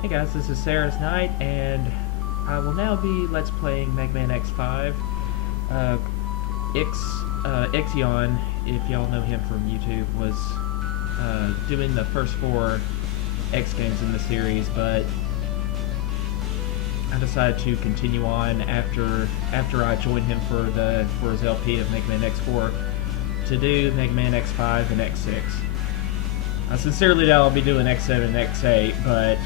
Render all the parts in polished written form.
Hey guys, this is Sarah's Night, and I will now be Let's Playing MegaMan X5. Uh, Ixzion, if y'all know him from YouTube, was doing the first 4 X games in the series, but I decided to continue on after I joined him for his LP of MegaMan X4 to do MegaMan X5 and X6. I sincerely doubt I'll be doing X7 and X8, but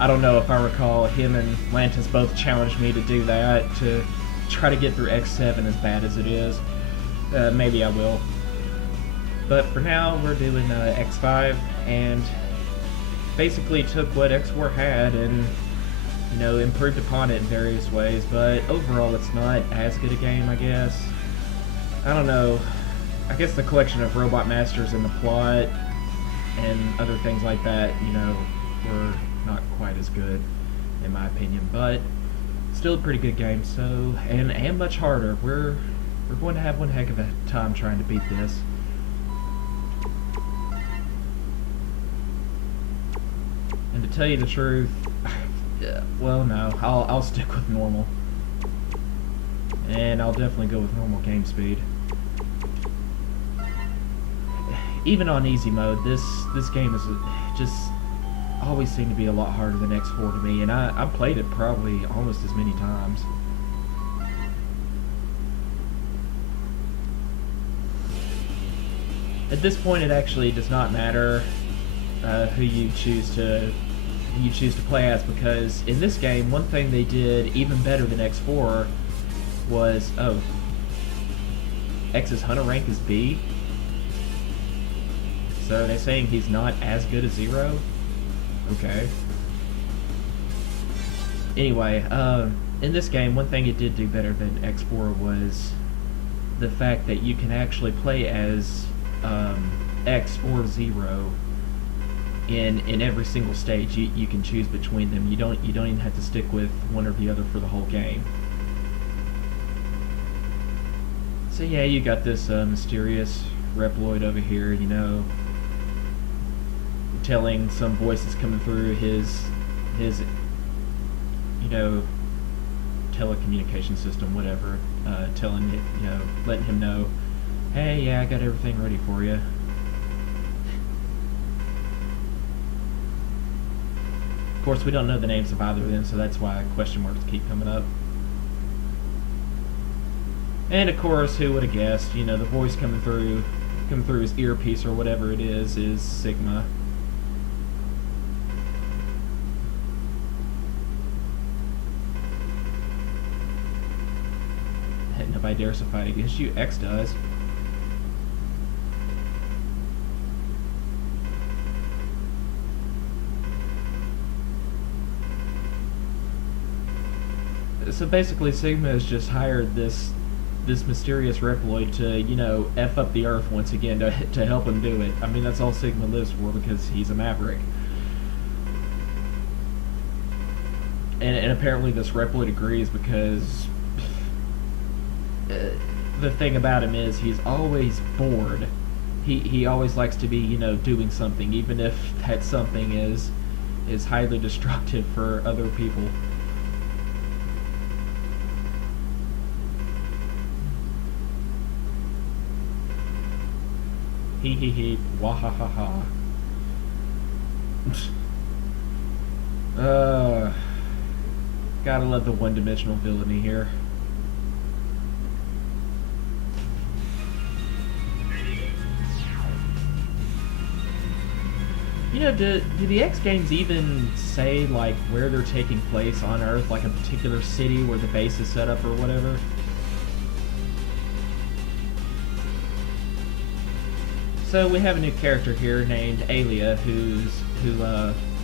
I don't know if I recall, him and Lantis both challenged me to do that, to try to get through X7 as bad as it is. Maybe I will. But for now, we're doing X5, and basically took what X4 had and, you know, improved upon it in various ways, but overall it's not as good a game, I guess. I don't know. I guess the collection of Robot Masters and the plot and other things like that, you know, were not quite as good, in my opinion, but still a pretty good game. So, and much harder. We're going to have one heck of a time trying to beat this. And to tell you the truth, well, no, I'll stick with normal, and I'll definitely go with normal game speed. Even on easy mode, this game is just always seemed to be a lot harder than X4 to me, and I played it probably almost as many times. At this point, it actually does not matter who you choose to play as, because in this game, one thing they did even better than X4 was, oh, X's hunter rank is B. So they're saying he's not as good as Zero? Okay. Anyway, in this game, one thing it did do better than X4 was the fact that you can actually play as X or Zero in every single stage. You can choose between them. You don't even have to stick with one or the other for the whole game. So yeah, you got this mysterious Reploid over here, you know, telling some voices coming through his you know, telecommunication system, whatever, telling it, you know, letting him know, hey, yeah, I got everything ready for you. Of course, we don't know the names of either of them, so that's why question marks keep coming up. And of course, who would have guessed? You know, the voice coming through his earpiece or whatever it is Sigma. Nobody dares to fight against you. X does. So basically, Sigma has just hired this mysterious Reploid to, you know, F up the Earth once again to help him do it. I mean, that's all Sigma lives for, because he's a maverick. And apparently this Reploid agrees, because the thing about him is he's always bored. He always likes to be, you know, doing something, even if that something is highly destructive for other people. Hee hee hee, wahahaha. Gotta love the one-dimensional villainy here. You know, do the X games even say, like, where they're taking place on Earth, like a particular city where the base is set up or whatever? So we have a new character here named Alia, who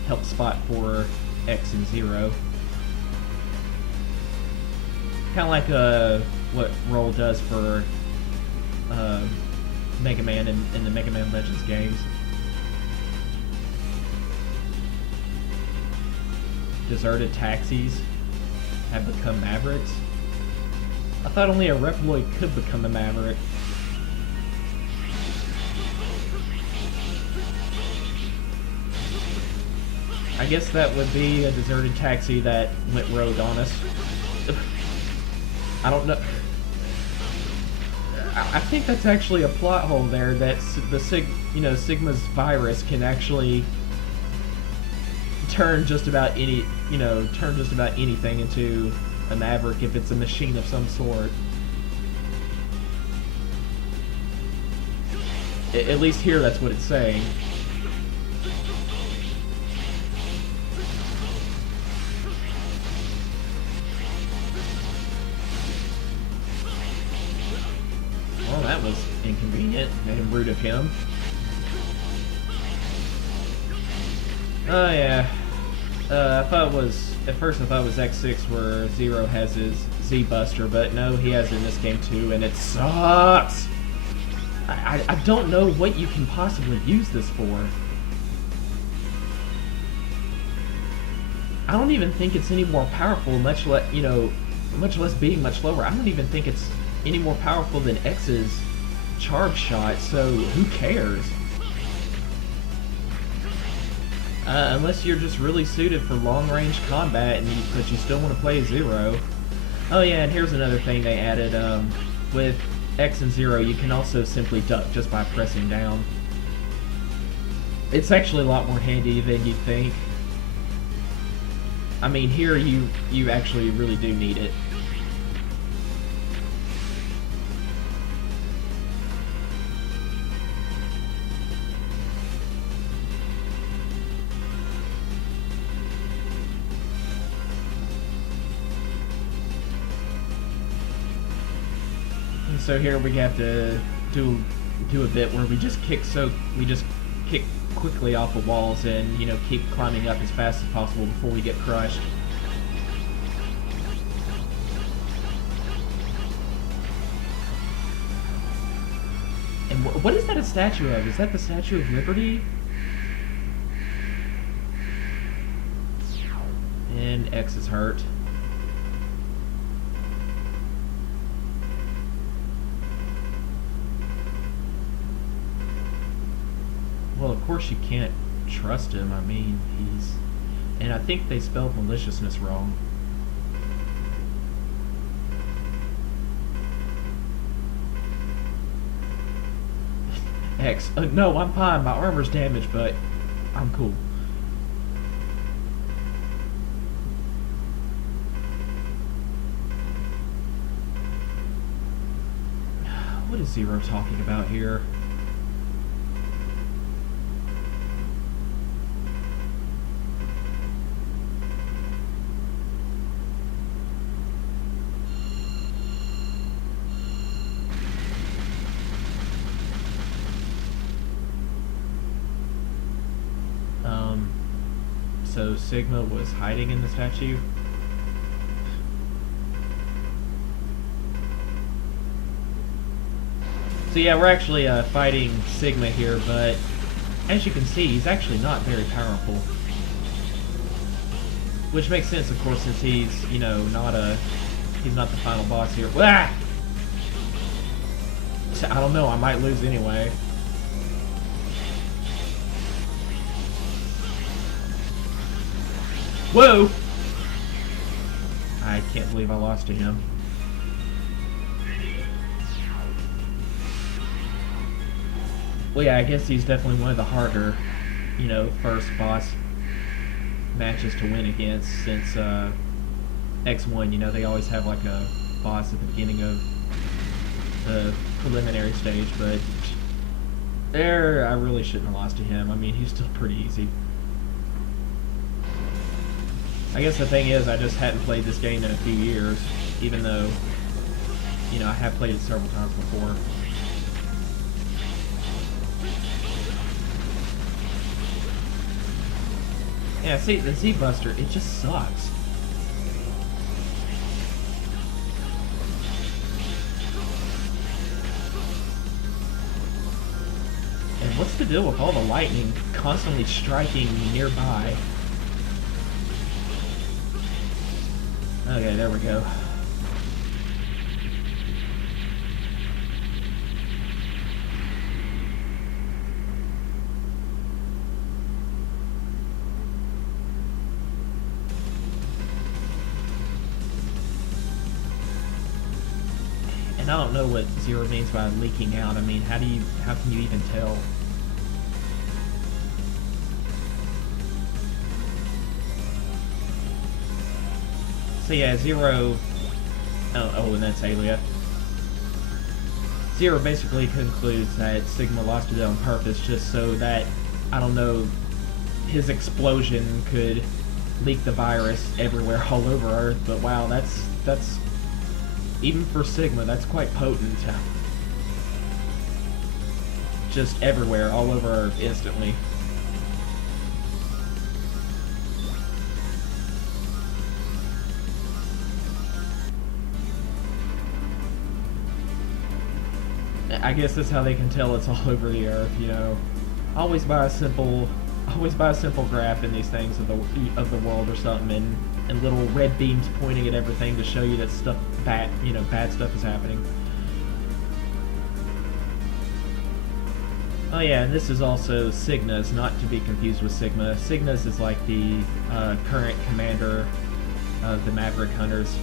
helps spot for X and Zero. Kind of like what Roll does for Mega Man in the Mega Man Legends games. Deserted taxis have become mavericks. I thought only a Reploid could become a maverick. I guess that would be a deserted taxi that went rogue on us. I don't know. I think that's actually a plot hole there. That Sigma's virus can actually turn just about anything into a Maverick if it's a machine of some sort. At least here, that's what it's saying. Well, that was inconvenient and rude of him. Oh yeah. At first I thought it was X6 where Zero has his Z-Buster, but no, he has it in this game too, and it sucks! I don't know what you can possibly use this for. I don't even think it's any more powerful, much less being much lower. I don't even think it's any more powerful than X's charge shot, so who cares? Unless you're just really suited for long-range combat, but you still want to play Zero. Oh yeah, and here's another thing they added. With X and Zero, you can also simply duck just by pressing down. It's actually a lot more handy than you'd think. I mean, here you actually really do need it. So here we have to do a bit where we just kick quickly off the walls and keep climbing up as fast as possible before we get crushed. And what is that a statue of? Is that the Statue of Liberty? And X is hurt. Well, of course you can't trust him. I mean, and I think they spelled maliciousness wrong. X. No, I'm fine. My armor's damaged, but I'm cool. What is Zero talking about here? So Sigma was hiding in the statue? So yeah, we're actually fighting Sigma here, but as you can see, he's actually not very powerful. Which makes sense, of course, since he's, he's not the final boss here. Ah! I don't know, I might lose anyway. Whoa! I can't believe I lost to him. Well, yeah, I guess he's definitely one of the harder, first boss matches to win against, since X1, they always have like a boss at the beginning of the preliminary stage, but there, I really shouldn't have lost to him. I mean, he's still pretty easy. I guess the thing is, I just hadn't played this game in a few years, even though, I have played it several times before. Yeah, see, the Z-Buster, it just sucks. And what's the deal with all the lightning constantly striking nearby? Okay, there we go. And I don't know what Zero means by leaking out. I mean, how can you even tell? So yeah, Zero... Oh, and that's Alia. Zero basically concludes that Sigma lost it on purpose just so that, I don't know, his explosion could leak the virus everywhere all over Earth, but wow, that's even for Sigma, that's quite potent. Just everywhere, all over Earth, instantly. I guess that's how they can tell it's all over the Earth, you know. Always buy a simple graph in these things of the world or something, and little red beams pointing at everything to show you that bad stuff is happening. Oh yeah, and this is also Cygnus, not to be confused with Sigma. Cygnus is like the current commander of the Maverick Hunters.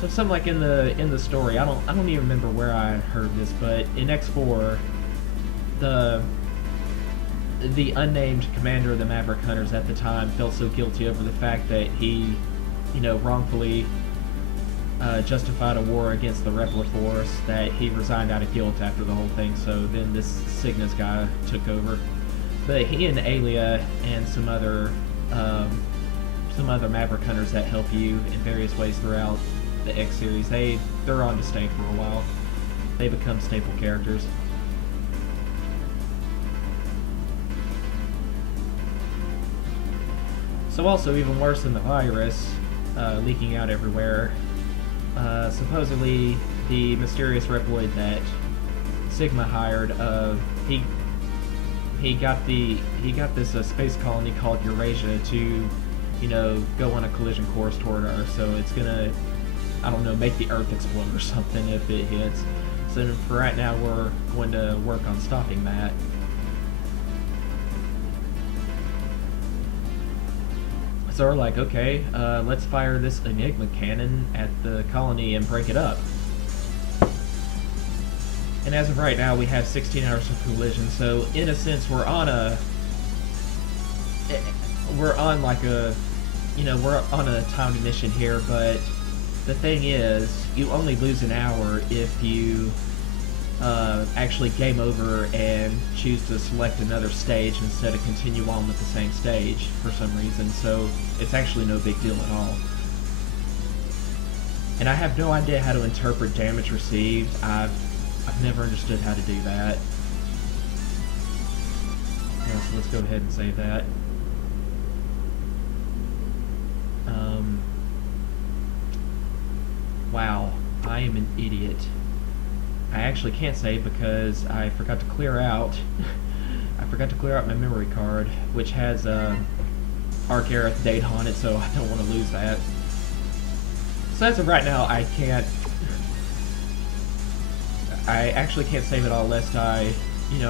So something like in the story, I don't even remember where I heard this, but in X4, the unnamed commander of the Maverick Hunters at the time felt so guilty over the fact that he, wrongfully justified a war against the Repler Force that he resigned out of guilt after the whole thing. So then this Cygnus guy took over, but he and Alia and some other Maverick Hunters that help you in various ways throughout the X series, they're on to stay for a while. They become staple characters. So also, even worse than the virus leaking out everywhere, supposedly the mysterious Reploid that Sigma hired, he got this space colony called Eurasia to, go on a collision course toward Earth. So it's gonna, I don't know, make the Earth explode or something if it hits. So for right now, we're going to work on stopping that. So we're like, okay, let's fire this Enigma cannon at the colony and break it up. And as of right now, we have 16 hours of collision, so in a sense, we're on a timed mission here, but the thing is, you only lose an hour if you actually game over and choose to select another stage instead of continue on with the same stage for some reason, so it's actually no big deal at all. And I have no idea how to interpret damage received. I've never understood how to do that. Yeah, so let's go ahead and save that. Wow, I am an idiot. I actually can't save because I forgot to clear out my memory card, which has Arc Aerith data on it, so I don't want to lose that. So as of right now, I actually can't save it all lest I,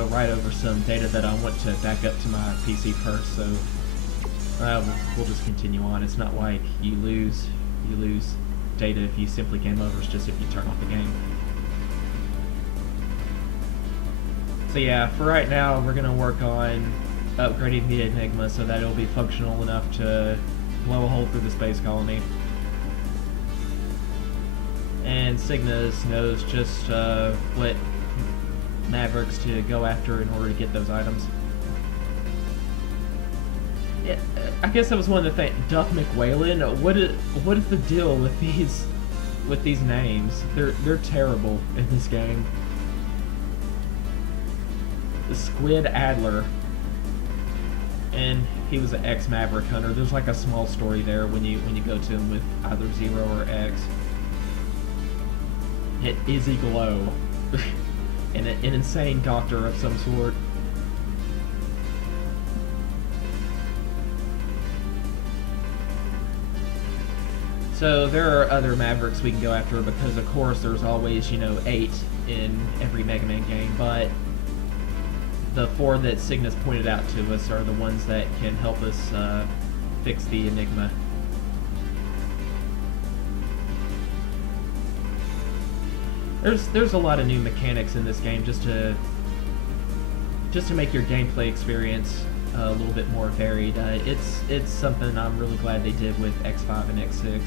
write over some data that I want to back up to my PC first, so we'll just continue on. It's not like you lose data if you simply game over, it's just if you turn off the game. So yeah, for right now, we're going to work on upgrading the Enigma so that it'll be functional enough to blow a hole through the space colony. And Cygnus knows just what Mavericks to go after in order to get those items. Yeah, I guess that was one of the things. Duff McWhalen, what is the deal with these names? They're terrible in this game. The Squid Adler, and he was an ex-Maverick Hunter. There's like a small story there when you go to him with either Zero or X. It Izzy Glow, an insane doctor of some sort. So there are other Mavericks we can go after because, of course, there's always 8 in every Mega Man game, but the 4 that Cygnus pointed out to us are the ones that can help us fix the Enigma. There's a lot of new mechanics in this game just to make your gameplay experience a little bit more varied. It's something I'm really glad they did with X5 and X6.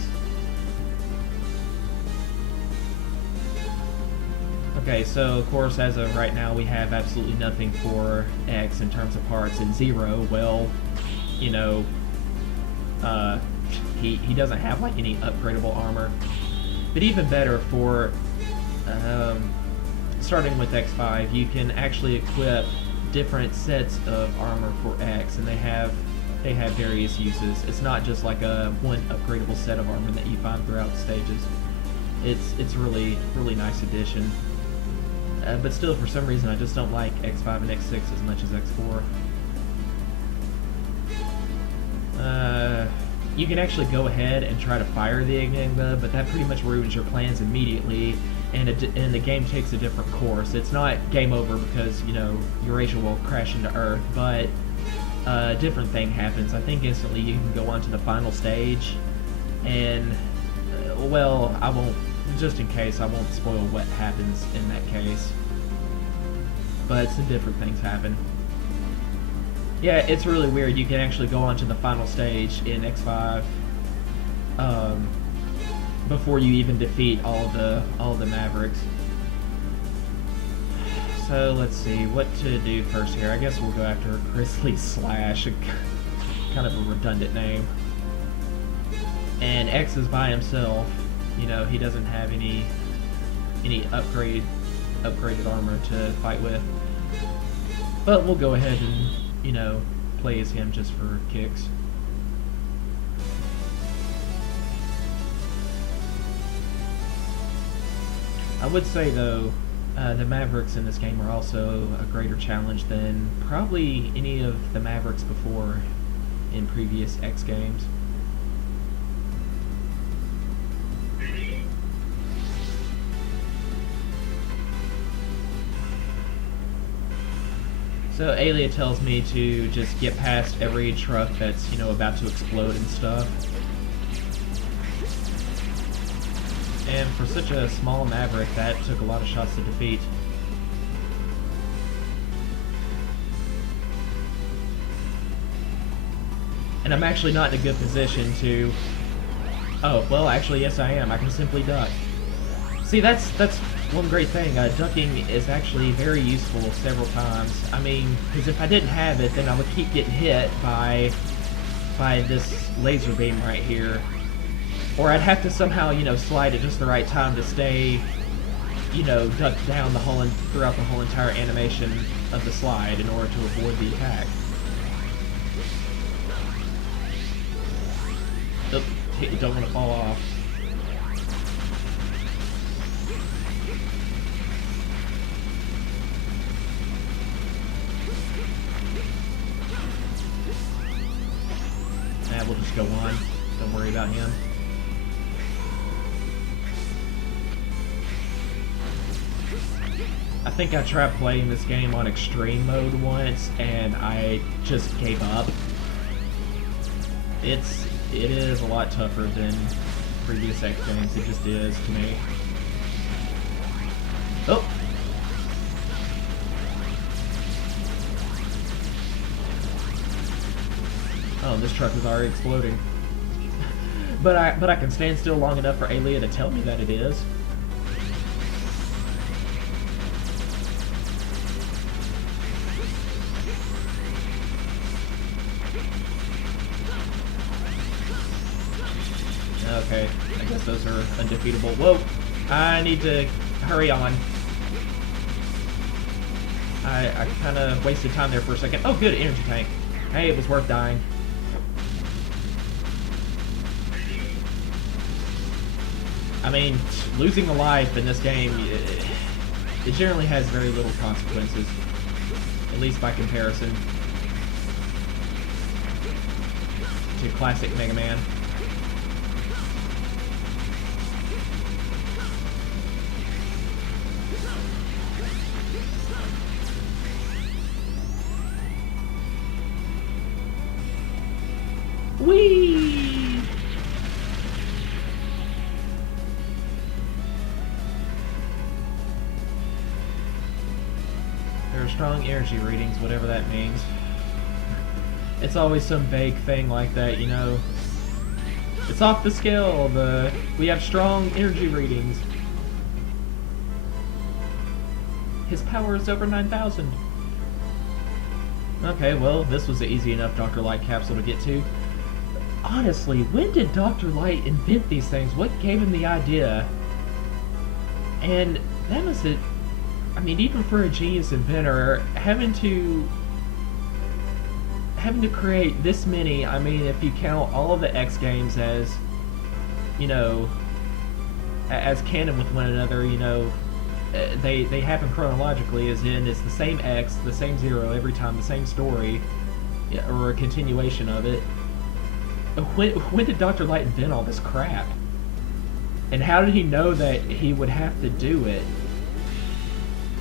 Okay, so of course as of right now we have absolutely nothing for X in terms of parts, and Zero, well, you know, he doesn't have like any upgradable armor. But even better, for starting with X5, you can actually equip different sets of armor for X, and they have various uses. It's not just like a one upgradable set of armor that you find throughout the stages. It's really nice addition. But still, for some reason, I just don't like X5 and X6 as much as X4. You can actually go ahead and try to fire the Enigma, but that pretty much ruins your plans immediately, and the game takes a different course. It's not game over because, you know, Eurasia will crash into Earth, but a different thing happens. I think instantly you can go on to the final stage, and, well, I won't, just in case, I won't spoil what happens in that case. But some different things happen. Yeah, it's really weird. You can actually go on to the final stage in X5 before you even defeat all the Mavericks. So let's see what to do first here. I guess we'll go after Grizzly Slash, kind of a redundant name. And X is by himself. You know, he doesn't have any upgraded armor to fight with. But we'll go ahead and, you know, play as him just for kicks. I would say though, the Mavericks in this game are also a greater challenge than probably any of the Mavericks before in previous X games. So Alia tells me to just get past every truck that's, you know, about to explode and stuff. And for such a small Maverick, that took a lot of shots to defeat. And I'm actually not in a good position to... Oh, well, actually, yes I am. I can simply duck. See, that's one great thing. Ducking is actually very useful several times. I mean, because if I didn't have it, then I would keep getting hit by this laser beam right here. Or I'd have to somehow, you know, slide at just the right time to stay, you know, ducked down throughout the whole entire animation of the slide in order to avoid the attack. Oop, you don't want to fall off. Nah, we'll just go on. Don't worry about him. I think I tried playing this game on extreme mode once, and I just gave up. It is a lot tougher than previous X games. It just is to me. Oh! Oh, this truck is already exploding. but I can stand still long enough for Alia to tell me that it is. Okay, I guess those are undefeatable. Whoa! I need to hurry on. I kind of wasted time there for a second. Oh, good, energy tank. Hey, it was worth dying. I mean, losing a life in this game, it generally has very little consequences. At least by comparison to classic MegaMan. Whee! strong energy readings, whatever that means. It's always some vague thing like that, you know. It's off the scale, we have strong energy readings. His power is over 9,000. Okay, well, this was an easy enough Dr. Light capsule to get to. Honestly, when did Dr. Light invent these things? What gave him the idea? And that must have... I mean, even for a genius inventor, having to create this many, I mean, if you count all of the X games as, you know, as canon with one another, you know, they happen chronologically, as in it's the same X, the same 0 every time, the same story, or a continuation of it. When did Dr. Light invent all this crap? And how did he know that he would have to do it?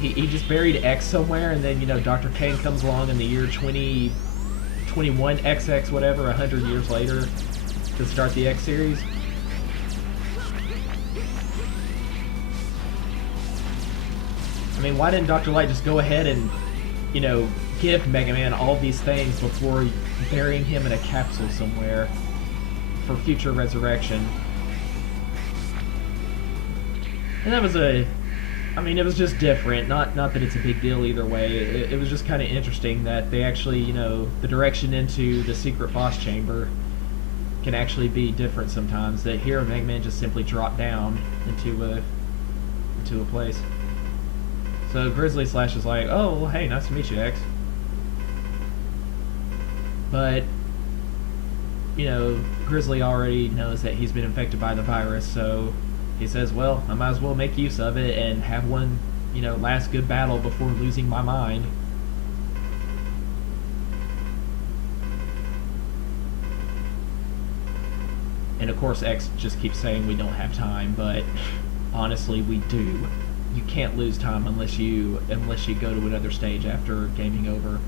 He just buried X somewhere, and then, you know, Dr. Kane comes along in the year 2021 XX whatever, 100 years later, to start the X series. I mean, why didn't Dr. Light just go ahead and, you know, give MegaMan all these things before burying him in a capsule somewhere for future resurrection? And that was I mean, it was just different. Not that it's a big deal either way. It was just kind of interesting that they actually, you know, the direction into the secret boss chamber can actually be different sometimes. That here, MegaMan just simply dropped down into a place. So Grizzly Slash is like, oh, well, hey, nice to meet you, X. But, you know, Grizzly already knows that he's been infected by the virus, so he says, well, I might as well make use of it and have one, you know, last good battle before losing my mind. And of course, X just keeps saying we don't have time, but honestly, we do. You can't lose time unless you go to another stage after gaming over.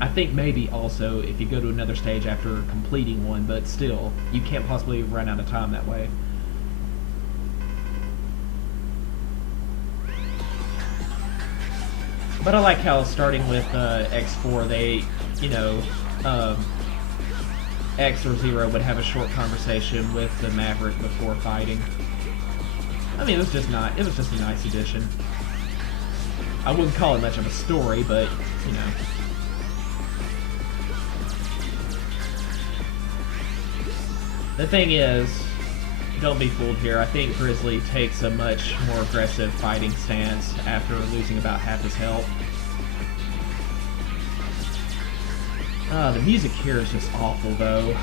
I think maybe also if you go to another stage after completing one, but still, you can't possibly run out of time that way. But I like how starting with X4, they, you know, X or Zero would have a short conversation with the Maverick before fighting. I mean, it was just a nice addition. I wouldn't call it much of a story, but, you know. The thing is, don't be fooled here. I think Grizzly takes a much more aggressive fighting stance after losing about half his health. The music here is just awful, though.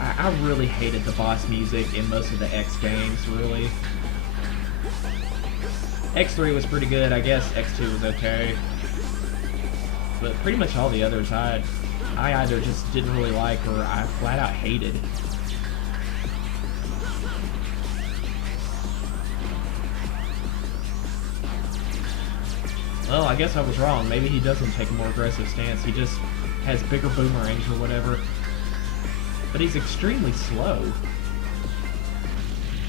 I really hated the boss music in most of the X games, really. X3 was pretty good, I guess X2 was okay. But pretty much all the others I either just didn't really like or I flat out hated. Well, I guess I was wrong. Maybe he doesn't take a more aggressive stance. He just has bigger boomerangs or whatever. But he's extremely slow.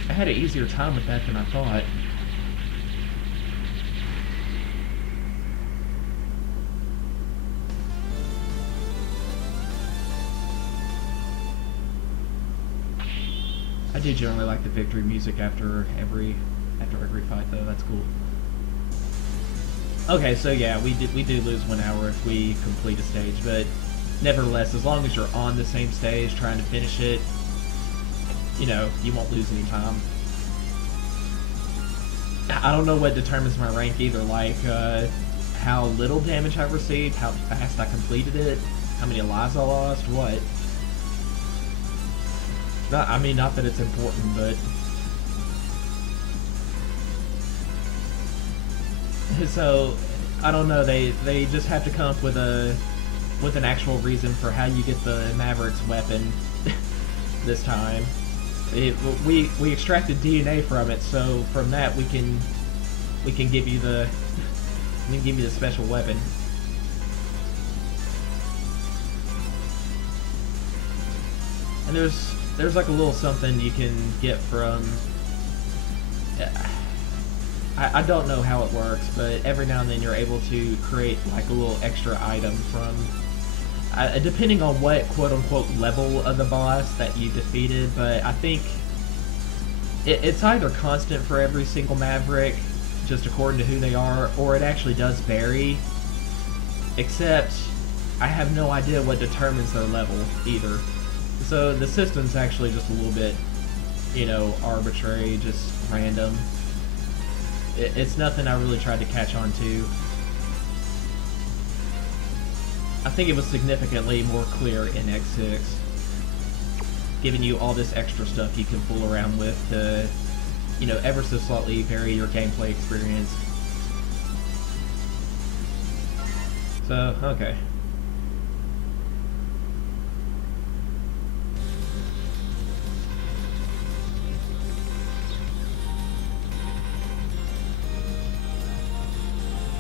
I had an easier time with that than I thought. I do generally like the victory music after every fight, though. That's cool. Okay, so yeah, we do lose 1 hour if we complete a stage, but nevertheless, as long as you're on the same stage trying to finish it, you know, you won't lose any time. I don't know what determines my rank either, like how little damage I've received, how fast I completed it, how many lives I lost, what. I mean, not that it's important, but... So, I don't know, they just have to come up with an actual reason for how you get the Maverick's weapon this time. We extracted DNA from it, so from that we can give you the special weapon. And there's like a little something you can get from... I don't know how it works, but every now and then you're able to create like a little extra item from, depending on what quote-unquote level of the boss that you defeated, but I think it's either constant for every single Maverick, just according to who they are, or it actually does vary, except I have no idea what determines their level either. So the system's actually just a little bit, you know, arbitrary, just random. It's nothing I really tried to catch on to. I think it was significantly more clear in X6, giving you all this extra stuff you can fool around with to, you know, ever so slightly vary your gameplay experience. So, okay.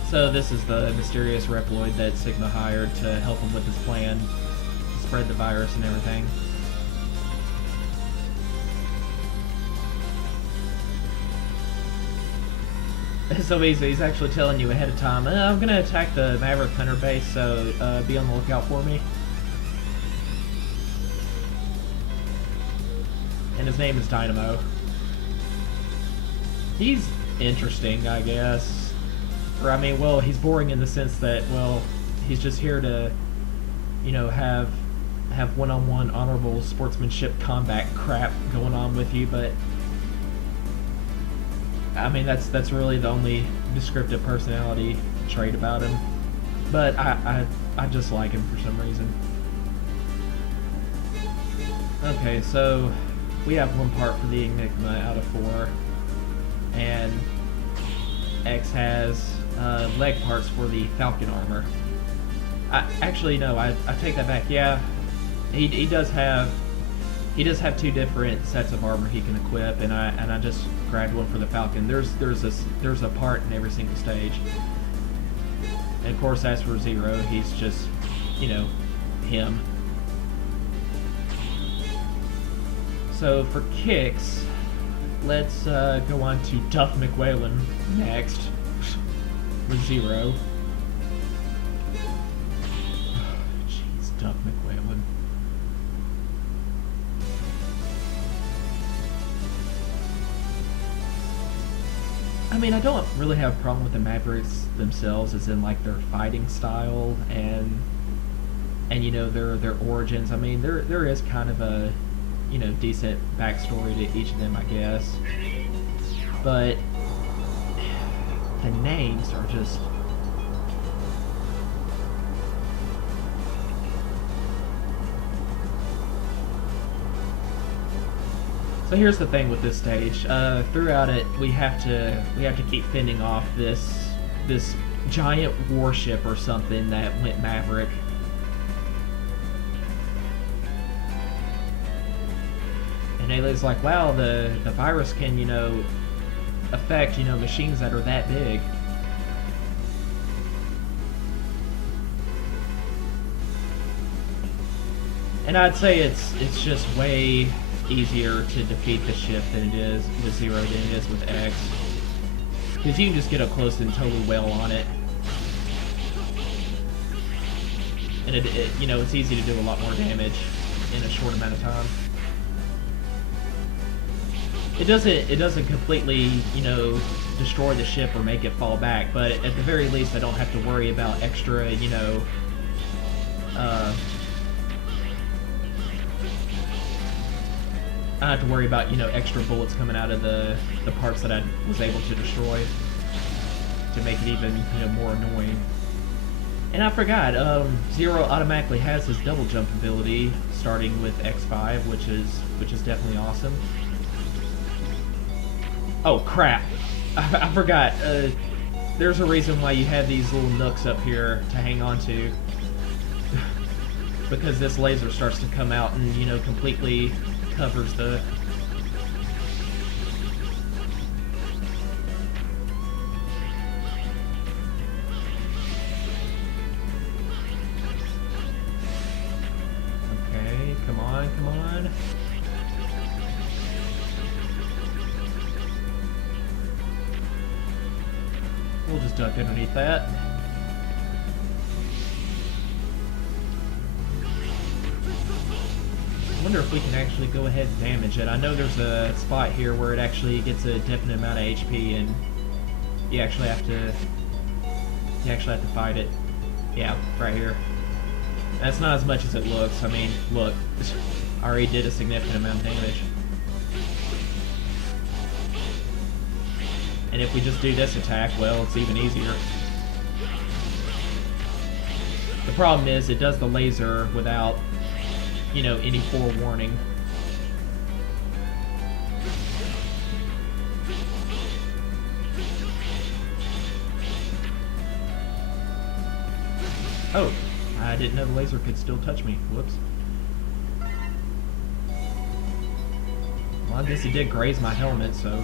So this is the mysterious Reploid that Sigma hired to help him with his plan to spread the virus and everything. It's so easy. He's actually telling you ahead of time, I'm going to attack the Maverick Hunter base, so be on the lookout for me. And his name is Dynamo. He's interesting, I guess. Or, I mean, well, he's boring in the sense that, well, he's just here to, you know, have one-on-one honorable sportsmanship combat crap going on with you, but I mean, that's really the only descriptive personality trait about him. But I just like him for some reason. Okay, so we have one part for the Enigma out of 4, and X has leg parts for the Falcon armor. Actually, no, I take that back. Yeah, he does have 2 different sets of armor he can equip, and I just grabbed one for the Falcon. There's a part in every single stage. And of course, as for Zero, he's just, you know, him. So for kicks, let's go on to Duff McWhalen next with Zero. Jeez, Duff McWhalen. I mean, I don't really have a problem with the Mavericks themselves, as in like their fighting style and you know their origins. I mean, there is kind of a, you know, decent backstory to each of them, I guess. But the names are just... So here's the thing with this stage. Throughout it, we have to keep fending off this giant warship or something that went Maverick. And Ayla's like, wow, the virus can, you know, affect, you know, machines that are that big. And I'd say it's just way easier to defeat the ship than it is with Zero than it is with X, because you can just get up close and totally wail on it, and it you know, it's easy to do a lot more damage in a short amount of time. It doesn't completely, you know, destroy the ship or make it fall back, but at the very least I don't have to worry about extra, you know, I don't have to worry about, you know, extra bullets coming out of the parts that I was able to destroy to make it even, you know, more annoying. And I forgot, Zero automatically has his double jump ability starting with X5, which is definitely awesome. Oh crap! I forgot. There's a reason why you have these little nooks up here to hang on to, because this laser starts to come out and, you know, completely covers the... Okay, come on, come on. we'll just duck underneath that. I wonder if we can actually go ahead and damage it. I know there's a spot here where it actually gets a definite amount of HP, and you actually have to fight it. Yeah, right here. That's not as much as it looks. I mean, look, I already did a significant amount of damage. And if we just do this attack, well, it's even easier. The problem is it does the laser without, you know, any forewarning. Oh, I didn't know the laser could still touch me. Whoops. Well, I guess he did graze my helmet, so...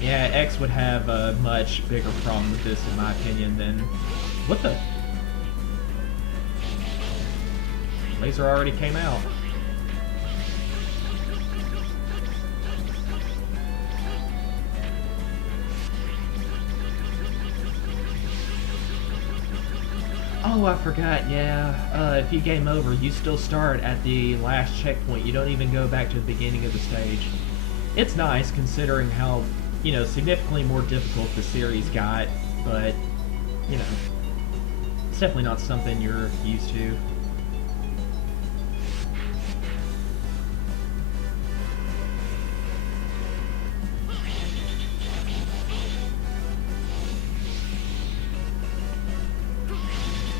Yeah, X would have a much bigger problem with this, in my opinion, than... What the? Laser already came out. Oh, I forgot, yeah. If you game over, you still start at the last checkpoint. You don't even go back to the beginning of the stage. It's nice, considering how, you know, significantly more difficult the series got, but, you know, it's definitely not something you're used to.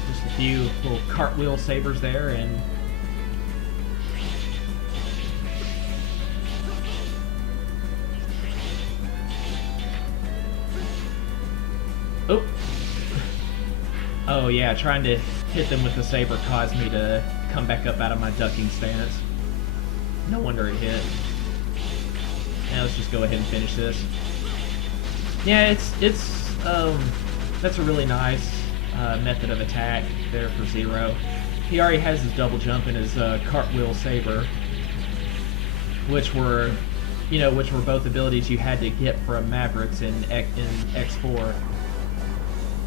Just a few little cartwheel sabers there, and oh. Oh yeah, trying to hit them with the saber caused me to come back up out of my ducking stance. No wonder it hit. Now let's just go ahead and finish this. Yeah, that's a really nice method of attack there for Zero. He already has his double jump and his cartwheel saber, which were both abilities you had to get from Mavericks in X4.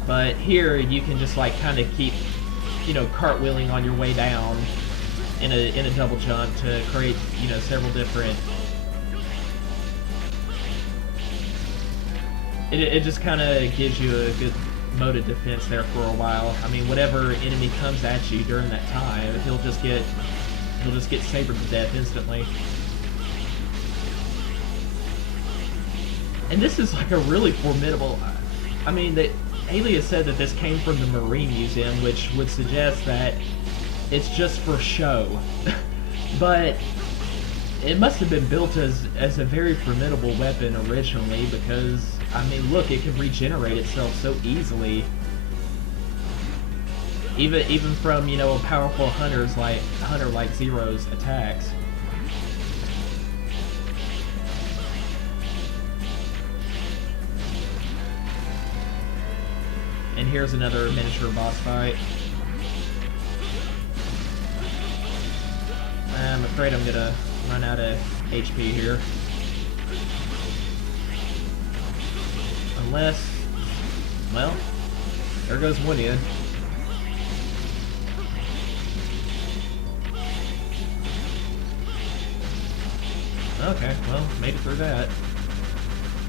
But here you can just like kind of keep, you know, cartwheeling on your way down in a double jump to create, you know, several different. It just kind of gives you a good mode of defense there for a while. I mean, whatever enemy comes at you during that time, he'll just get sabered to death instantly. And this is like a really formidable. I mean, Alias said that this came from the Marine Museum, which would suggest that it's just for show. But it must have been built as a very formidable weapon originally, because, I mean, look, it can regenerate itself so easily. Even from, you know, a powerful hunter like Zero's attacks. And here's another miniature boss fight. I'm afraid I'm gonna run out of HP here. Unless, well, there goes one in. Okay, well, made it through that.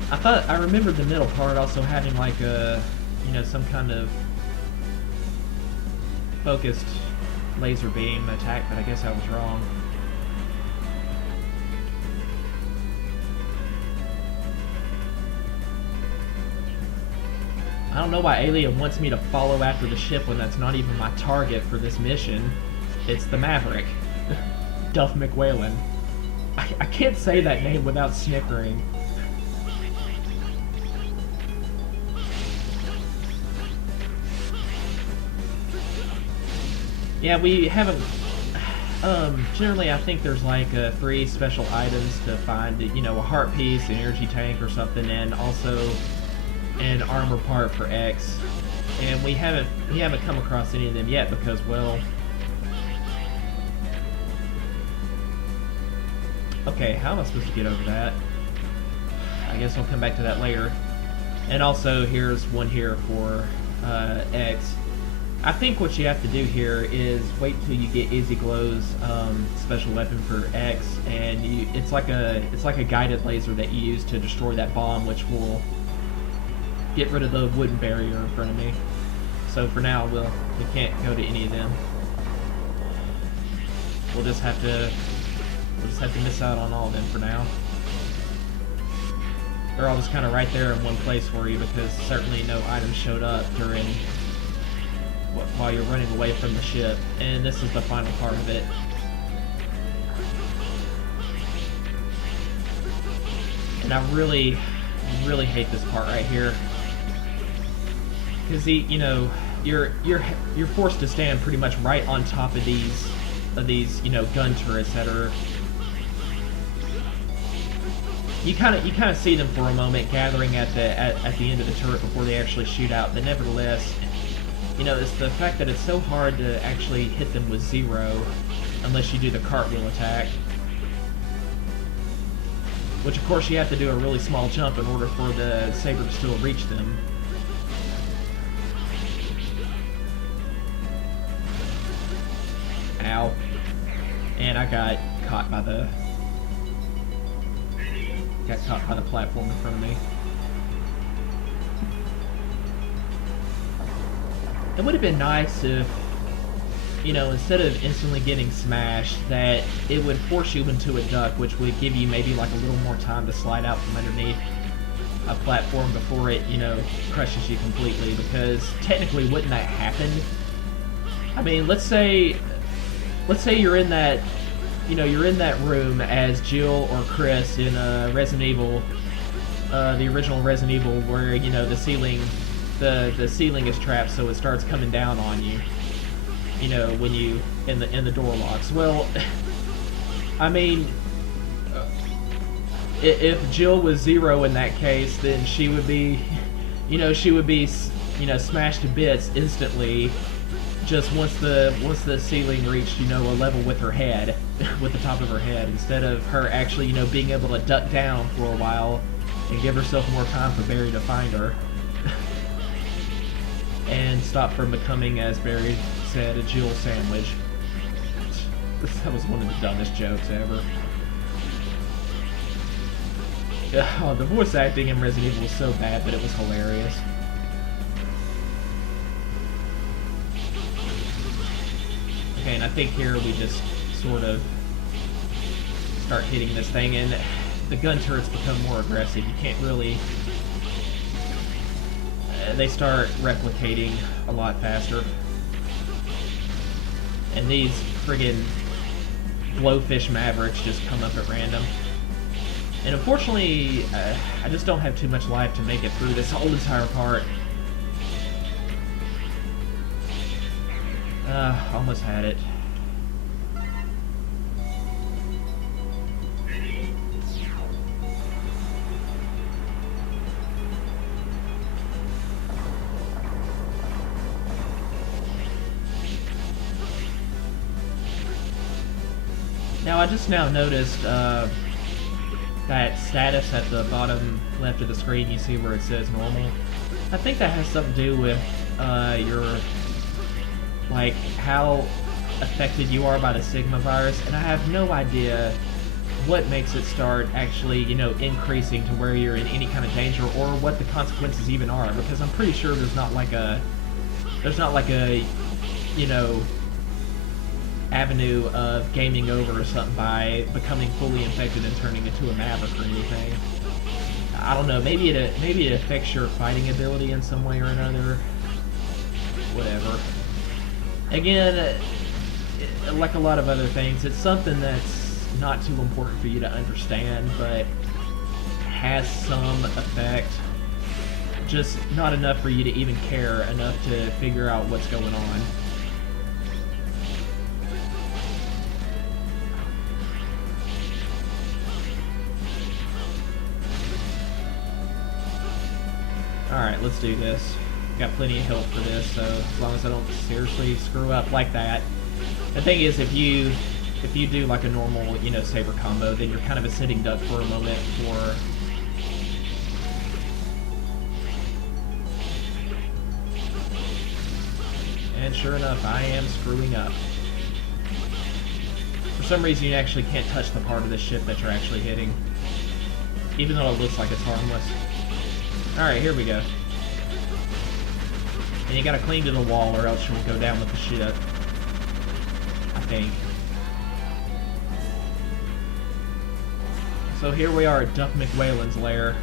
I remembered the middle part also having like a, you know, some kind of focused laser beam attack, but I guess I was wrong. I don't know why Alien wants me to follow after the ship when that's not even my target for this mission. It's the Maverick. Duff McWhalen. I can't say that name without snickering. Yeah, we haven't... generally I think there's like 3 special items to find, you know, a heart piece, an energy tank or something, and also an armor part for X. And we haven't come across any of them yet because, well, Okay, how am I supposed to get over that? I guess I'll come back to that later. And also, here's one here for X. I think what you have to do here is wait till you get Izzy Glow's special weapon for X, and it's like a guided laser that you use to destroy that bomb, which will get rid of the wooden barrier in front of me. So for now, we can't go to any of them. We'll just have to miss out on all of them for now. They're all just kind of right there in one place for you because certainly no items showed up during while you're running away from the ship. And this is the final part of it. And I really hate this part right here because you're forced to stand pretty much right on top of these gun turrets that are. You kind of see them for a moment gathering at the end of the turret before they actually shoot out. But nevertheless, it's the fact that it's so hard to actually hit them with zero unless you do the cartwheel attack. Which of course you have to do a really small jump in order for the saber to still reach them. Ow. And I got caught by the platform in front of me. It would have been nice if, instead of instantly getting smashed, that it would force you into a duck, which would give you maybe like a little more time to slide out from underneath a platform before it, crushes you completely. Because technically, wouldn't that happen? I mean, let's say you're in that. You're in that room as Jill or Chris in Resident Evil, the original Resident Evil, where the ceiling is trapped, so it starts coming down on you. When you in the door locks. Well, I mean, if Jill was zero in that case, then she would be, smashed to bits instantly. Just once the ceiling reached, a level with her head, with the top of her head, instead of her actually, being able to duck down for a while and give herself more time for Barry to find her. And stop from becoming, as Barry said, a Jill sandwich. That was one of the dumbest jokes ever. Oh, the voice acting in Resident Evil was so bad, but it was hilarious. Okay, and I think here we just sort of start hitting this thing, and the gun turrets become more aggressive. You can't really... they start replicating a lot faster. And these friggin' blowfish mavericks just come up at random. And unfortunately, I just don't have too much life to make it through this whole entire part. Almost had it. Now, I just now noticed that status at the bottom left of the screen, you see where it says normal. I think that has something to do with your, like, how affected you are by the Sigma virus, and I have no idea what makes it start actually, increasing to where you're in any kind of danger, or what the consequences even are, because I'm pretty sure there's not like a, avenue of gaming over or something by becoming fully infected and turning into a maverick or anything. I don't know, maybe it affects your fighting ability in some way or another. Whatever. Again, like a lot of other things, it's something that's not too important for you to understand, but has some effect. Just not enough for you to even care enough to figure out what's going on. Alright, let's do this. Got plenty of health for this, so as long as I don't seriously screw up like that. The thing is, if you if you do like a normal, you know, saber combo, then you're kind of a sitting duck for a moment for... And sure enough, I am screwing up. For some reason, you actually can't touch the part of the ship that you're actually hitting, even though it looks like it's harmless. Alright, here we go. And you gotta cling to the wall or else you'll go down with the ship, I think. So here we are at Duff McWhalen's lair.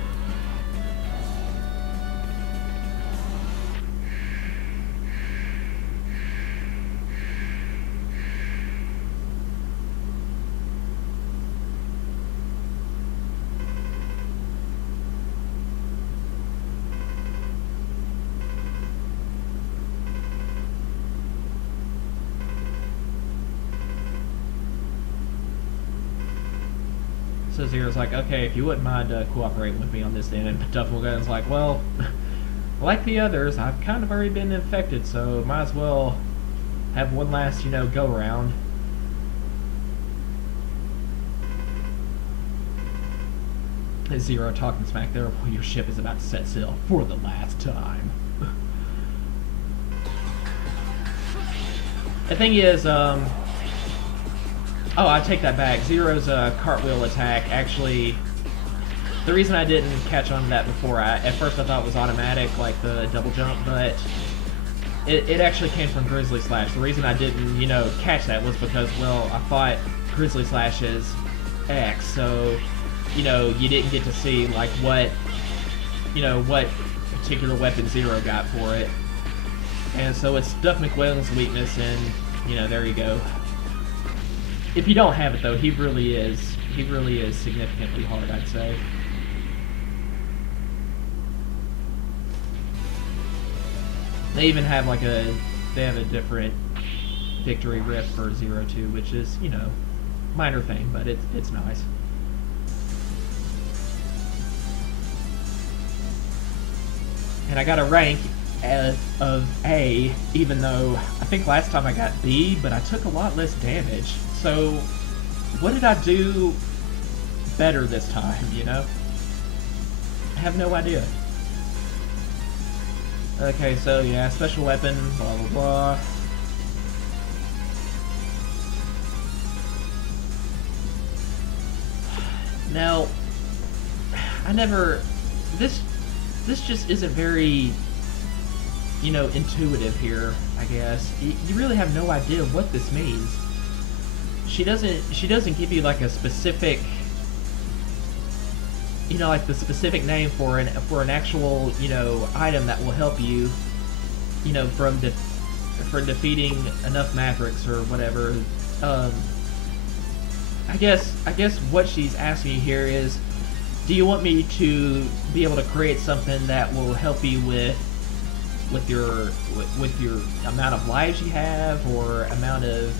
So Zero's like, okay, if you wouldn't mind cooperating with me on this then. And Duff McWhalen's like, well, like the others, I've kind of already been infected, so might as well have one last, you know, go around. Zero talking smack there. Well, your ship is about to set sail for the last time. The thing is, oh, I take that back. Zero's cartwheel attack, actually, the reason I didn't catch on to that before, at first I thought it was automatic, like the double jump, but it actually came from Grizzly Slash. The reason I didn't, you know, catch that was because, well, I thought Grizzly Slash is X, so, you know, you didn't get to see, like, what, you know, what particular weapon Zero got for it. And so it's Duff McWhalen's weakness, and, you know, there you go. If you don't have it, though, he really is significantly hard, I'd say. They even have like they have a different victory riff for Zero 2, which is, you know, minor thing, but it's nice. And I got a rank of A, even though I think last time I got B, but I took a lot less damage. So, what did I do better this time, you know? I have no idea. Okay, so yeah, special weapon, blah blah blah. Now, this just isn't very, you know, intuitive here, I guess. You really have no idea what this means. She doesn't give you like a specific, you know, like the specific name for an actual, you know, item that will help you, you know, for defeating enough Mavericks or whatever. I guess what she's asking you here is, do you want me to be able to create something that will help you with your amount of lives you have, or amount of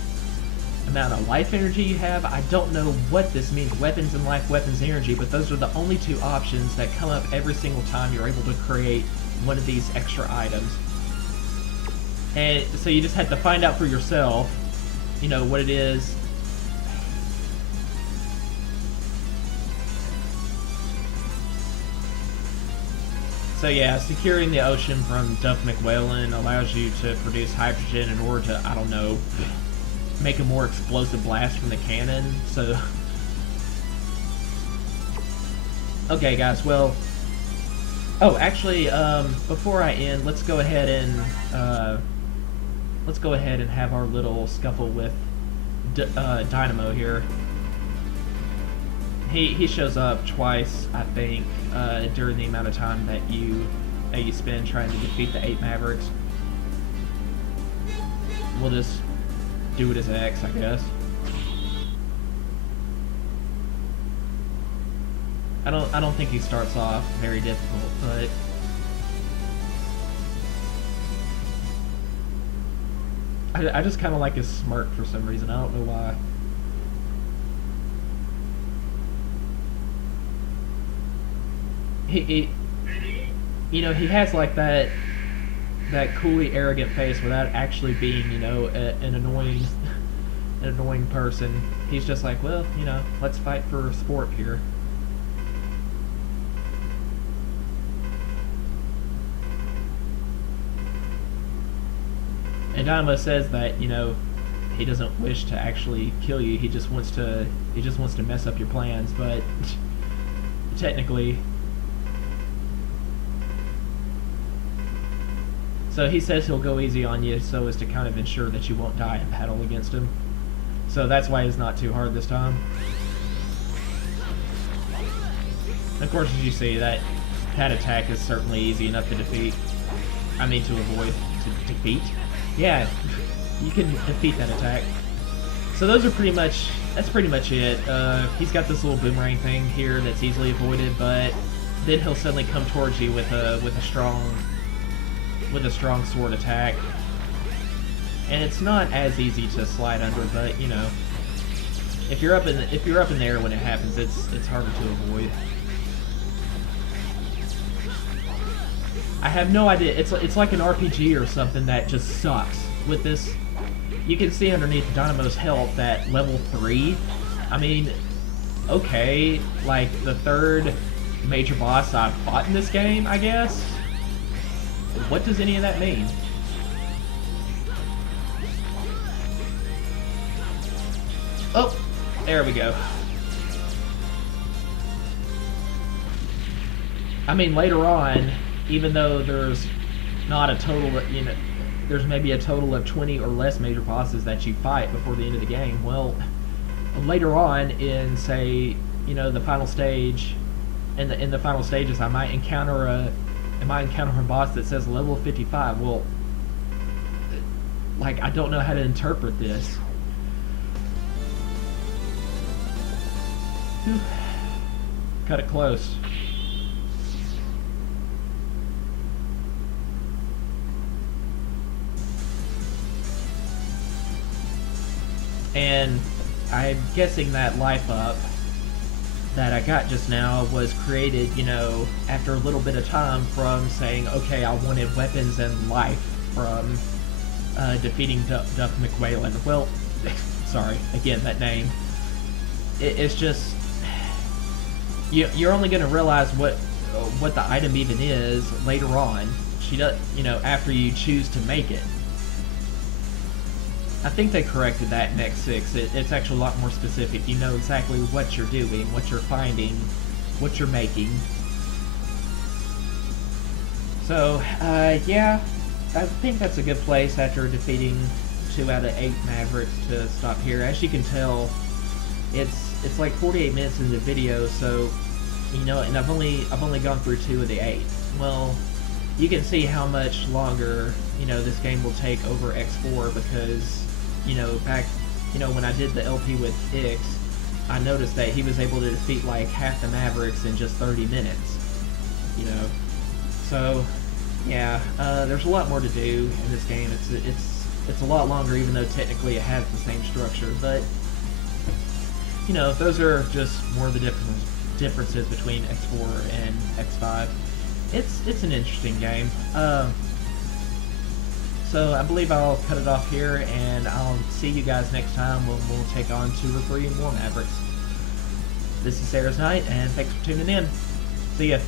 life energy you have? I don't know what this means. Weapons and life, weapons and energy, but those are the only two options that come up every single time you're able to create one of these extra items. And so you just have to find out for yourself, you know, what it is. So yeah, securing the ocean from Duff McWhalen allows you to produce hydrogen in order to, I don't know, make a more explosive blast from the cannon. So, okay guys, well, oh, actually, before I end, let's go ahead and have our little scuffle with Dynamo here. He shows up twice, I think, during the amount of time that you spend trying to defeat the 8 Mavericks. We'll just do it as X, I guess. I don't think he starts off very difficult, but I just kind of like his smirk for some reason. I don't know why. He you know, he has like that coolly arrogant face without actually being, you know, an annoying an annoying person. He's just like, well, you know, let's fight for sport here. And Dynamo says that, you know, he doesn't wish to actually kill you. He just wants to mess up your plans, but technically. So he says he'll go easy on you so as to kind of ensure that you won't die in battle against him. So that's why it's not too hard this time. Of course, as you see, that attack is certainly easy enough to defeat. I mean to avoid. To defeat? Yeah, you can defeat that attack. So those are pretty much, that's pretty much it. He's got this little boomerang thing here that's easily avoided, but then he'll suddenly come towards you with a strong sword attack. And it's not as easy to slide under, but you know, if you're up in the air when it happens, it's harder to avoid. I have no idea. It's like an RPG or something that just sucks. With this, you can see underneath Dynamo's health at level 3. I mean, okay, like the third major boss I've fought in this game, I guess. What does any of that mean? Oh, there we go. I mean, later on, even though there's not a total, you know, there's maybe a total of 20 or less major bosses that you fight before the end of the game. Well, later on in, say, you know, the final stage, in the final stages, I might encounter a boss that says level 55. Well, like, I don't know how to interpret this. Whew. Cut it close. And I'm guessing that life up that I got just now was created, you know, after a little bit of time from saying, okay, I wanted weapons and life from defeating Duck McWhalen. Well, sorry, again, that name. It's just, you're only going to realize what the item even is later on. She does, you know, after you choose to make it. I think they corrected that in X6. It's actually a lot more specific. You know exactly what you're doing, what you're finding, what you're making. So, yeah, I think that's a good place after defeating 2 out of 8 Mavericks to stop here. As you can tell, it's like 48 minutes into the video, so, you know, and I've only gone through 2 of the 8. Well, you can see how much longer, you know, this game will take over X4 because, you know, back, you know, when I did the LP with Ix, I noticed that he was able to defeat like half the Mavericks in just 30 minutes, you know. So, yeah, there's a lot more to do in this game. It's a lot longer, even though technically it has the same structure. But, you know, those are just more of the differences between X4 and X5. It's an interesting game. So I believe I'll cut it off here, and I'll see you guys next time when we'll take on 2 or 3 more Mavericks. This is Sarah's Night, and thanks for tuning in. See ya.